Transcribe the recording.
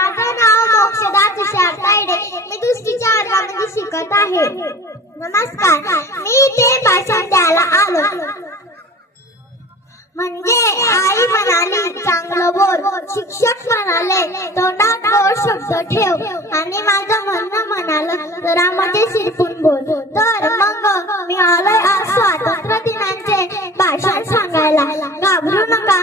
माझं नाव मोक्षदा तुषार तायडे मी दुसरीच्या वर्गामध्ये शिकत आहे. नमस्कार. मी इथे भाषण द्यायला आलो. म्हणजे आई म्हणाली चांगलं बोल. शिक्षक म्हणाले तोंडात गोड शब्द ठेव. आणि माझं म्हणणं म्हणालं जरामध्ये शिरपून बोल. तर मग मी आलोय आज स्वातंत्र्य दिनाचे भाषण सांगायला. घाबरू नका.